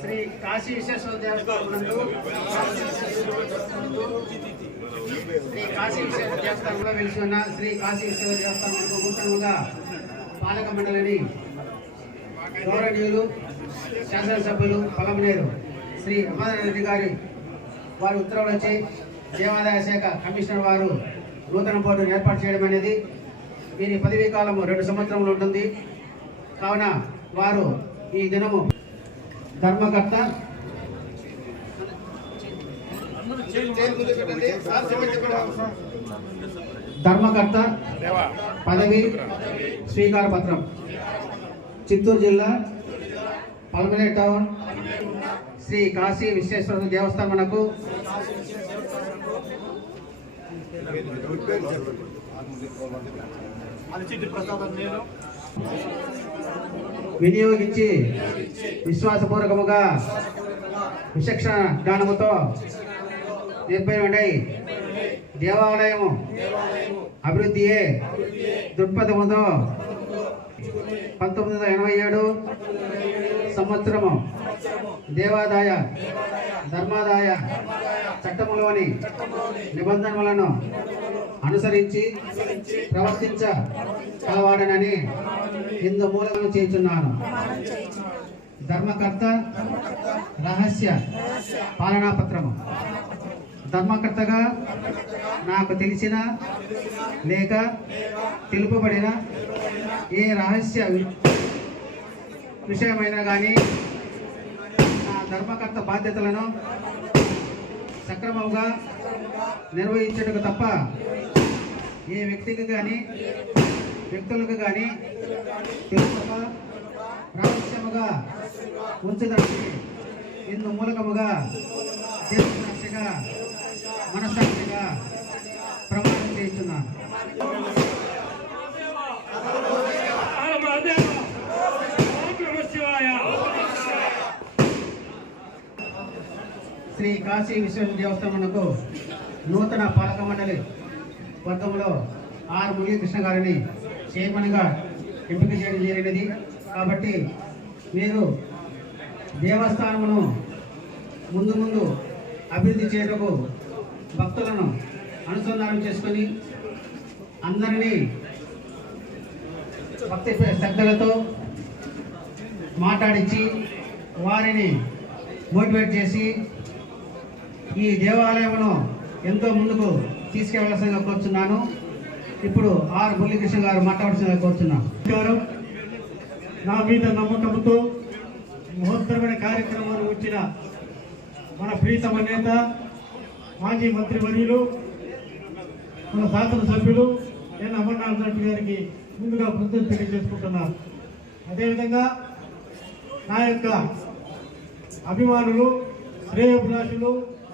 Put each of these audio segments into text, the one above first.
శ్రీ కాశీ విశ్వేశ్వర దేవస్థానం శ్రీ కాశీ విశ్వేశ్వర దేవస్థానంలో వెలిసి ఉన్న శ్రీ కాశీ విశ్వేశ్వర దేవస్థానంలో నూతనంగా పాలక మండలిని గౌరవనీయులు శాసనసభ్యులు పలమనేరు శ్రీ రెడ్డి గారి వారి ఉత్తర్వులొచ్చి దేవాదాయ శాఖ కమిషనర్ వారు నూతన బోర్డును ఏర్పాటు చేయడం అనేది దీని పదవీ కాలం 2 సంవత్సరములు ఉంటుంది. కావున వారు ఈ దినము ధర్మకర్త పదవి స్వీకార పత్రం చిత్తూరు జిల్లా పల్మనేరు టౌన్ శ్రీ కాశీ విశ్వేశ్వర దేవస్థానమునకు వినియోగించి విశ్వాసపూర్వకముగా విచక్షణ జ్ఞానముతో నిర్భయమై దేవాలయము అభివృద్ధియే దృక్పథముతో 1987 సంవత్సరము దేవాదాయ ధర్మాదాయ చట్టములోని నిబంధనలను అనుసరించి ప్రవర్తించగలవాడనని ఇందు మూలమును చేయుచున్నాను. ధర్మకర్త రహస్య పాలనా పత్రము. ధర్మకర్తగా నాకు తెలిసిన లేక తెలుపబడిన ఏ రహస్య విషయమైనా కానీ నా ధర్మకర్త బాధ్యతలను సక్రమంగా నిర్వహించటకు తప్ప ఏ వ్యక్తికి కానీ వ్యక్తులకు కానీ తెలుపగా రహస్యముగా ఉంచడానికి ఇందు మూలకముగా దేశసాక్షిగా మనసాక్షిగా ప్రమాణం చేస్తున్నాను. శ్రీ కాశీ విశ్వేశ్వర దేవస్థానమునకు నూతన పాలక మండలి వర్గంలో ఆర్ మురళీకృష్ణ గారిని చైర్మన్గా ఎంపిక చేయడం జరిగినది. కాబట్టి మీరు దేవస్థానమును ముందు అభివృద్ధి చేయటకు భక్తులను అనుసంధానం చేసుకొని అందరినీ భక్తి శ్రద్ధలతో మాట్లాడించి వారిని మోటివేట్ చేసి ఈ దేవాలయమును ఎంతో ముందుకు తీసుకెళ్లాల్సిందిగా కోరుచున్నాను. ఇప్పుడు ఆర్ మురళీకృష్ణ గారు మాట్లాడాల్సిందిగా కోరుచున్నాను. నా మీద నమ్మకంతో మహోత్తరమైన కార్యక్రమాలు వచ్చిన మన ప్రీతమ నేత మాజీ మంత్రివర్యులు మన శాసనసభ్యులు ఎన్ అమర్నాథ్ రెడ్డి గారికి ముందుగా కృతజ్ఞతలు తెలియజేసుకుంటున్నాను. అదేవిధంగా నా యొక్క అభిమానులు, శ్రేయోభిలాషులు,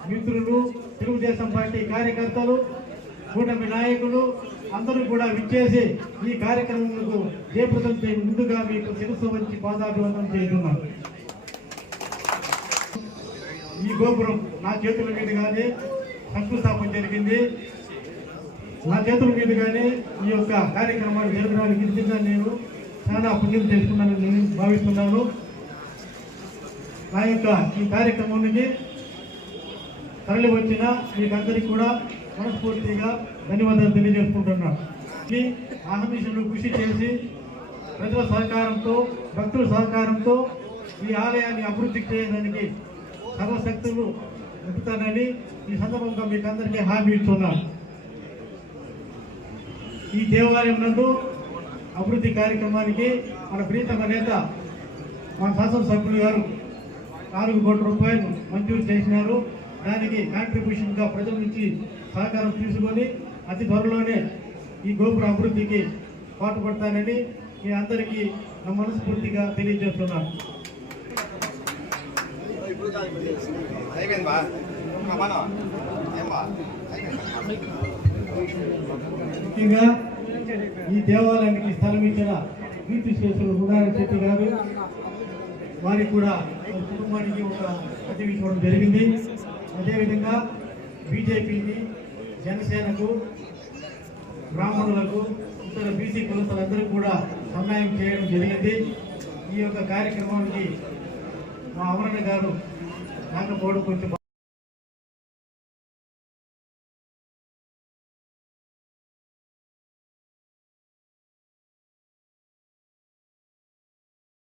మిత్రులు, తెలుగుదేశం పార్టీ కార్యకర్తలు, కూటమి నాయకులు అందరూ కూడా విచ్చేసి ఈ కార్యక్రమంలో జయప్రదం చేయ ముందుగా మీకు శిరస్సు వంచి పాదాభివందనం చేస్తున్నాను. ఈ గోపురం నా చేతుల మీదుగానే శంకుస్థాపన జరిగింది. నా చేతుల మీదుగానే ఈ యొక్క కార్యక్రమాలు జరగడానికి నిజంగా నేను చాలా పుణ్యం చేసుకున్నానని నేను భావిస్తున్నాను. నా యొక్క ఈ కార్యక్రమానికి తరలి వచ్చిన మీకందరికీ కూడా మనస్ఫూర్తిగా ధన్యవాదాలు తెలియజేసుకుంటున్నాను. ఈ ఆహర్నిశలు కృషి చేసి ప్రజల సహకారంతో, భక్తుల సహకారంతో ఈ ఆలయాన్ని అభివృద్ధి చేయడానికి సర్వశక్తులు నింపుతానని ఈ సందర్భంగా మీకు అందరికీ హామీ ఇస్తున్నాను. ఈ దేవాలయం నందు అభివృద్ధి కార్యక్రమానికి మన ప్రీతమ నేత మన శాసనసభ్యులు గారు 4 కోట్ల రూపాయలు మంజూరు చేసినారు. దానికి కాంట్రిబ్యూషన్గా ప్రజల నుంచి సహకారం తీసుకొని అతి త్వరలోనే ఈ గోపుర అభివృద్ధికి పాటుపడతానని మీ అందరికీ నా మనస్ఫూర్తిగా తెలియజేస్తున్నాను. ముఖ్యంగా ఈ దేవాలయానికి స్థలం ఇచ్చిన కీర్తి శ్రేష్ఠులు గుడారెడ్డి శెట్టి గారు వారికి కూడా కుటుంబానికి ఒక పదవి ఇవ్వడం జరిగింది. అదేవిధంగా బీజేపీకి, జనసేనకు, బ్రాహ్మణులకు, ఇతర బీసీ కులస్తులందరికీ కూడా సహాయం చేయడం జరిగింది. ఈ యొక్క కార్యక్రమానికి మా అమరణ గారు రాకపోవడం కొంచెం